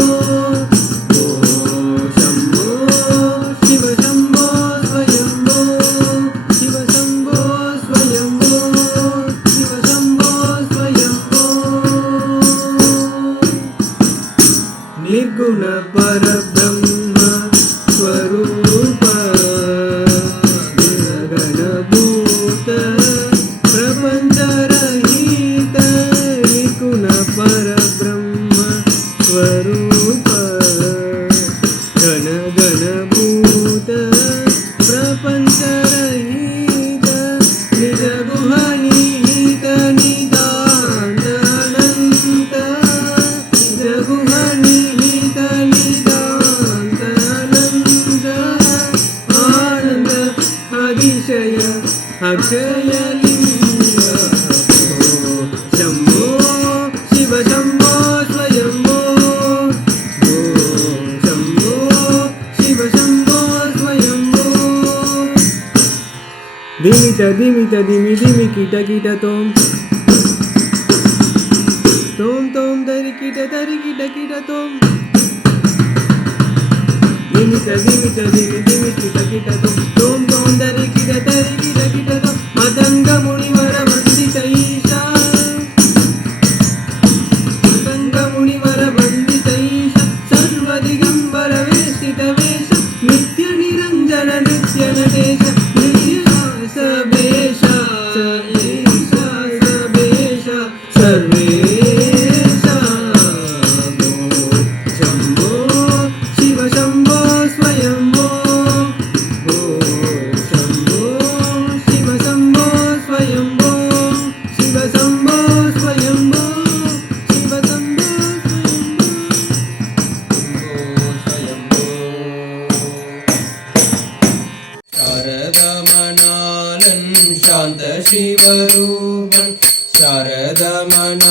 amor. ధిమిత ధిమిత ధిమి ధిమి కిట కిట తోం. తోం తోం దరి కిట దరి కిట కిట తోం. ధిమిత ధిమిత ధిమి ధిమి కిట కిట తోం. తోం తోం దరి కిట దరి కిట కిట తోం. మదంగముడు ശിവരൂപൻ ശരദമനാലൻ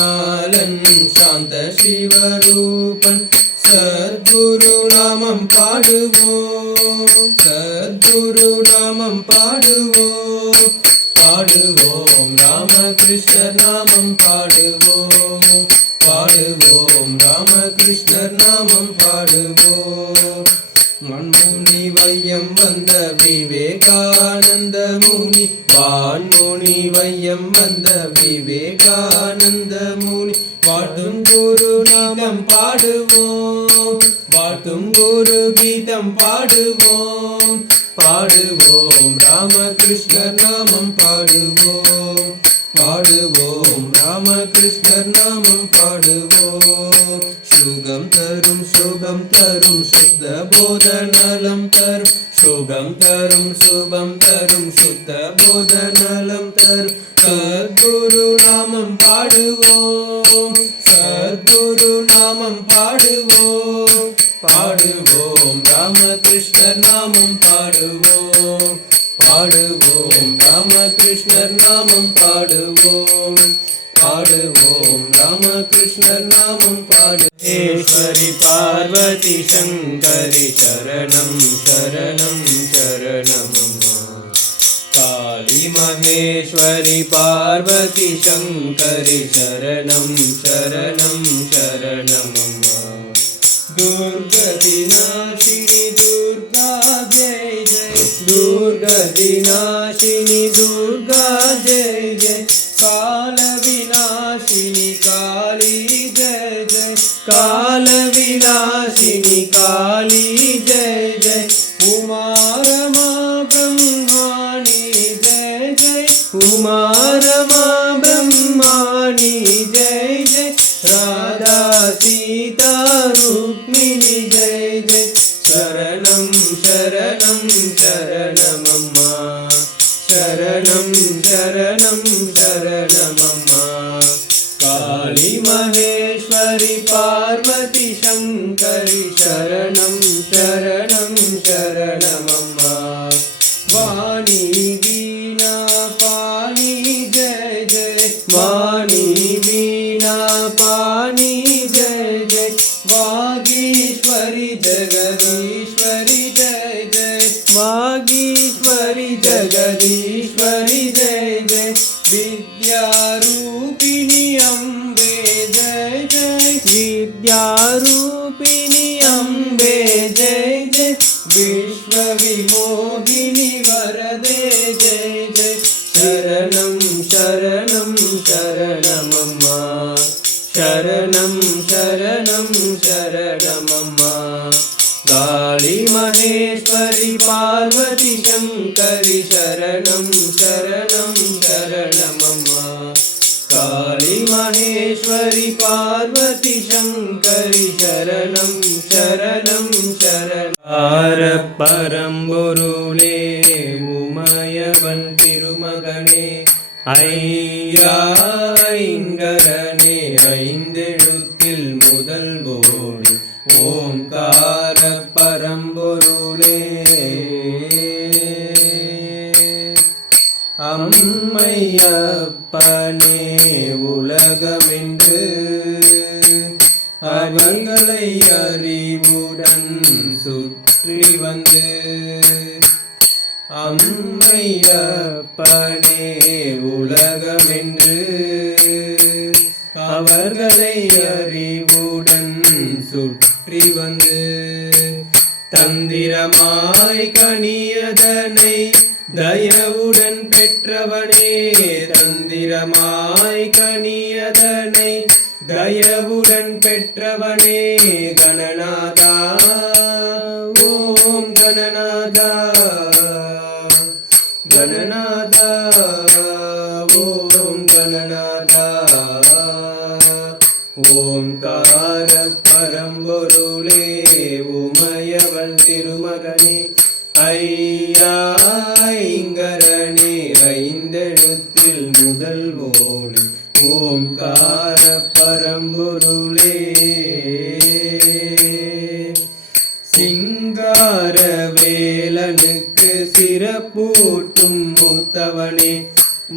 ശാന്ത ശിവരൂപൻ സദ്ഗുരുനാമം പാടുവോം സദ്ഗുരുനാമം പാടുവോം പാടുവോം രാമകൃഷ്ണ നാമം പാടുവോം പാടുവോം രാമകൃഷ്ണ നാമം പാടുവോം மண்முனி வையம் வந்த விவேகானந்த முனி. வான்முனி வையம் வந்த விவேகானந்த முனி. வாழ்த்தும் குரு நாமம் பாடுவோம். வாழ்த்தும் குரு கீதம் பாடுவோம். பாடுவோம் ராமகிருஷ்ணர் நாமம் பாடுவோம். பாடுவோம் ராமகிருஷ்ணர் நாமம் சுகம் தரும் சுகம் தரும் சுத்த போத நலம் தரும். சுகம் தரும் சுகம் தரும் சுத்த போத நலம் தரும். சத்குரு நாமம் பாடுவோம் சத்குரு நாமம் பாடுவோம். பாடுவோம் ராமகிருஷ்ணர் நாமம் பாடுவோம். பாடுவோம் ராமகிருஷ்ணர் நாமம் பாடுவோம். பாடுவோம் ராமகிருஷ்ணர் நாமம் பாடு ஈஸ்வரி பார்வதி சங்கரி சரணம் சரணம் சரணம் அம்மா காளி काली महेश्वरि पार्वती शङ्करि शरणं शरणं शरणमम्मा दुर्गतिनाशिनि दुर्गा जय जय दुर्गतिनाशिनि दुर्गा काली जय जय उमारमा ब्रह्माणि जय जय उमारमा ब्रह्माणि जय जय राधा सीता रुक्मिणी जय जय शरणं शरणं शरणमम्मा शरणं शरणं शरणमम्मा काली महेश्वरि पार्वती शङ्करि शरणं शरणं शरणमम्मा। वाणी वीणा पाणि जय जय। वाणी वीणा पाणि जय जय। वागीश्वरि जगदीश्वरि जय जय। वागीश्वरि जगदीश्वरि जय जय। विद्यारूपिणि अम्बे जय जय। विद्यारूपिणि विश्वविमोहिनि वरदे जय जय। शरणं शरणं शरणमम्मा। शरणं शरणं शरणमम्मा। काली पार्वती शङ्करि शरणं शरणं काली महेश्वरि पार्वती शङ्करि शरणं शरणं பரம்பொருளே உமயவன் திருமகனே ஐயாங்கரனே ஐந்தெழுத்தில் முதல் முதல்வோடு ஓம்கார பரம்பொருளே அம்மையப்பனே உலகமென்று அவர்களை அறிவுடன் சுற்றி வந்து அம்மையப்பனே உலகமென்று அவர்களை அறிவுடன் சுற்றி வந்து தந்திரமாய் கனியதனை தயவுடன் பெற்றவனே தந்திரமாய் கனியதனை தயவுடன் பெற்றவனே கணநாதா ஓம் கணநாதா கணநாதா ஓம் கணநாதா ஓம்கார பரம்பொருளே உமையவள் திருமகனே. ஐயாங்கரனே ஐந்தெழுத்தில் முதல் ஓடி ஓம் கார பரம்பொருளே சிறப்பூட்டும் மூத்தவனே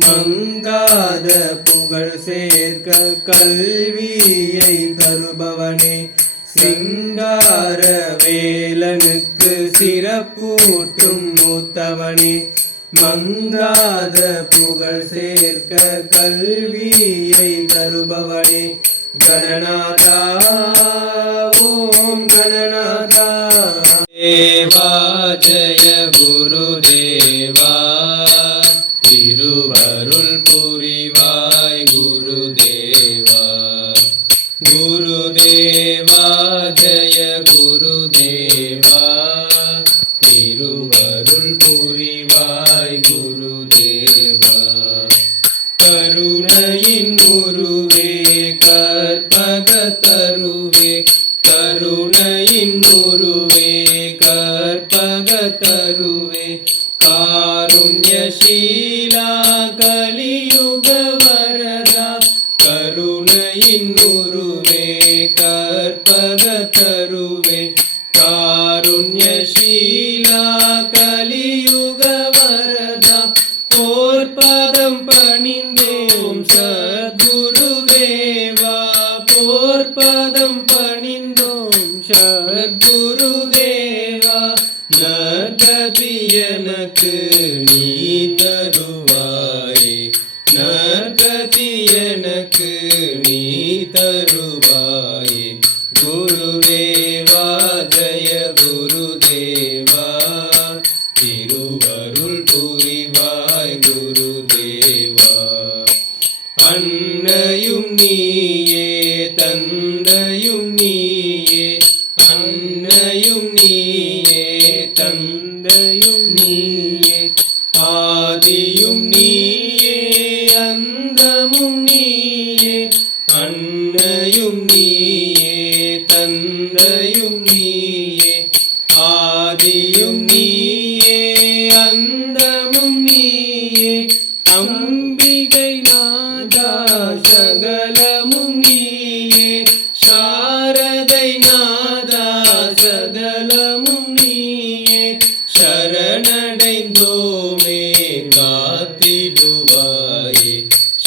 மங்காத புகழ் சேர்க்க கல்வியை தருபவனே சிங்கார வேலனுக்கு சிறப்பூட்டும் மூத்தவனே மங்காத புகழ் சேர்க்க கல்வியை தருபவனே. கணநாதா ஓம் கணநாதா. കരുവേ കാരുണ്യശീലാകലി எனக்கு நீ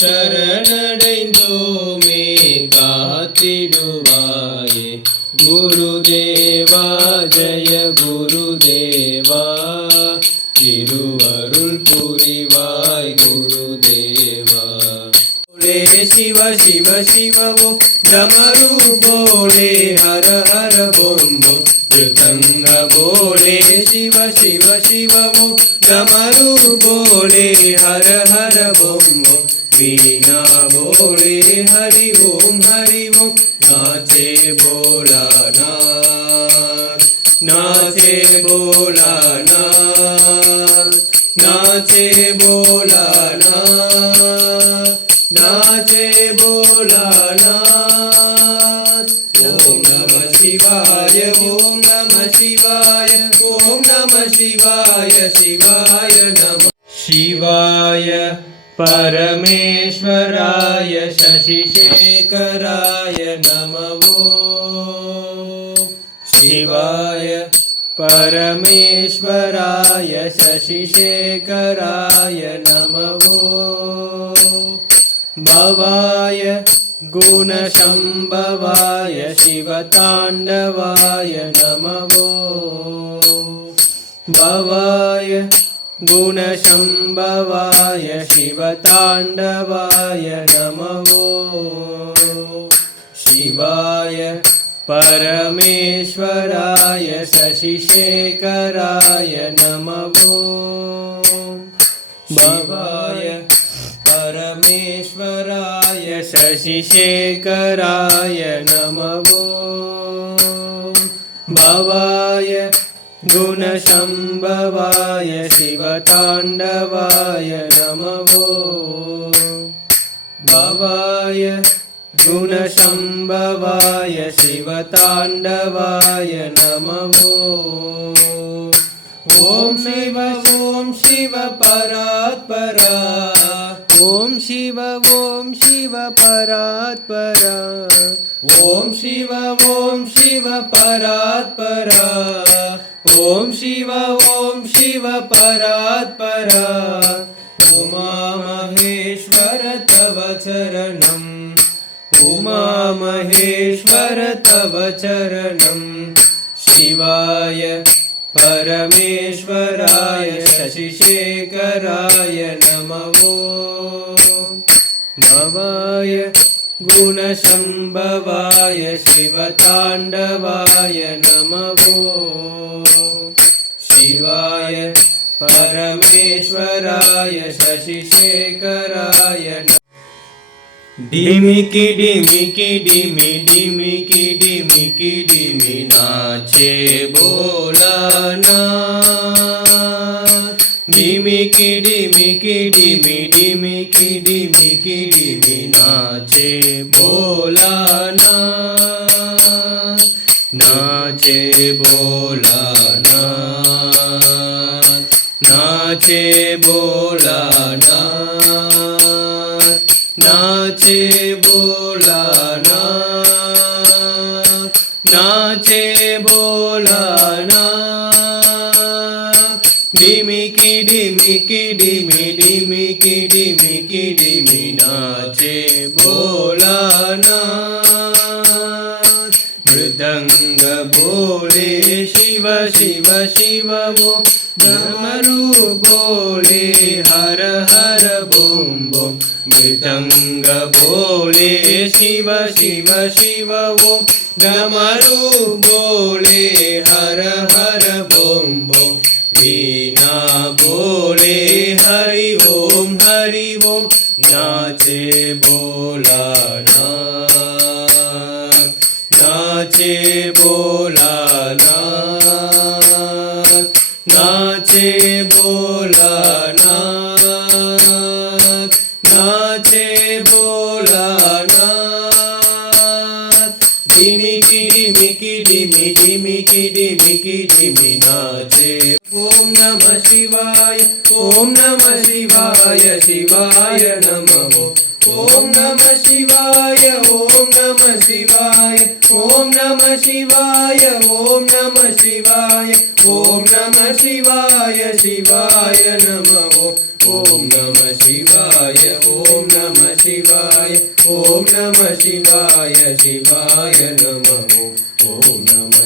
சரணடைந்தோமே காத்திடுவாயே. குருதேவா ஜய குருதேவா. திருவருள் புரிவாய் குருதேவா. போலே சிவ சிவ சிவ ஓம் போலே ஹர ஹர பொம் பொம் திருத்தங்க போலே சிவ சிவ சிவ ஓம் டமரு போலே ஹர वीणा बोले हरि ओम हरि ओम। नाचे बोला नाथ नाचे बोला नाथ नाचे बोला नाथ नाचे बोला नाथ ओम नमः शिवाय, ओम नमः शिवाय, ओम नमः शिवाय शिवाय नमः। शिवाय परमेश्वराय शशिशेखराय नमः। शिवाय परमेश्वराय शशिशेखराय नमो। भवाय गुणशम्भवाय शिवताण्डवाय नमो। भवाय गुणशम्भवाय शिवताण्डवाय नमो। शिवाय परमेश्वराय शशिशेखराय नमो। भवाय परमेश्वराय शशिशेखराय नमो। भवाय गुणशम्भवाय शिवताण्डवाय नमो। भवाय गुणशम्भवाय शिवताण्डवाय नमो। ॐ शिव ॐ शिव परात्परा। ॐ शिव ॐ शिव परात्परा। ॐ शिव ॐ शिव परात्परा ॐ शिव ॐ शिव परात्परा उमा महेश्वर तव चरणम्। उमा महेश्वर तव चरणं शिवाय परमेश्वराय शशिशेखराय नमो। भवाय गुणशम्भवाय शिवताण्डवाय नमो शिवाय परमेश्वराय शशिशेखराय डिमिकी डिमिकी डिमि डिमिकी डिमिकी डिमि नाचे बोला ना डिमिकी डिमिकी डिमि डिमिकी डिमिकी डिमि नाचे बोला ना नाचे बोला নাচে বোলানা নাচে বোলানা নাচে বোলানা ডিমিকি ডিমিকি ডিমি ডিমিকি ডিমিকি ডিমি না बोले हर हर बोम बोम मृदङ्ग बोले शिव शिव शिव वो डमरू बोले हर हर बोम बोम वीणा बोले हरि ओम हरि ओम नाचे भोलानाथ नाचे भोलानाथ डिमिकी डिमिकी डिमि नाचे ॐ नमः शिवाय ॐ नमः शिवाय शिवाय नमः ॐ नमः शिवाय ॐ नमः शिवाय ॐ नमः शिवाय ॐ नमः शिवाय ॐ नमः शिवाय शिवाय नमः ॐ नमः शिवाय ॐ नमः शिवाय ॐ नमः शिवाय शिवाय नमः ॐ नमः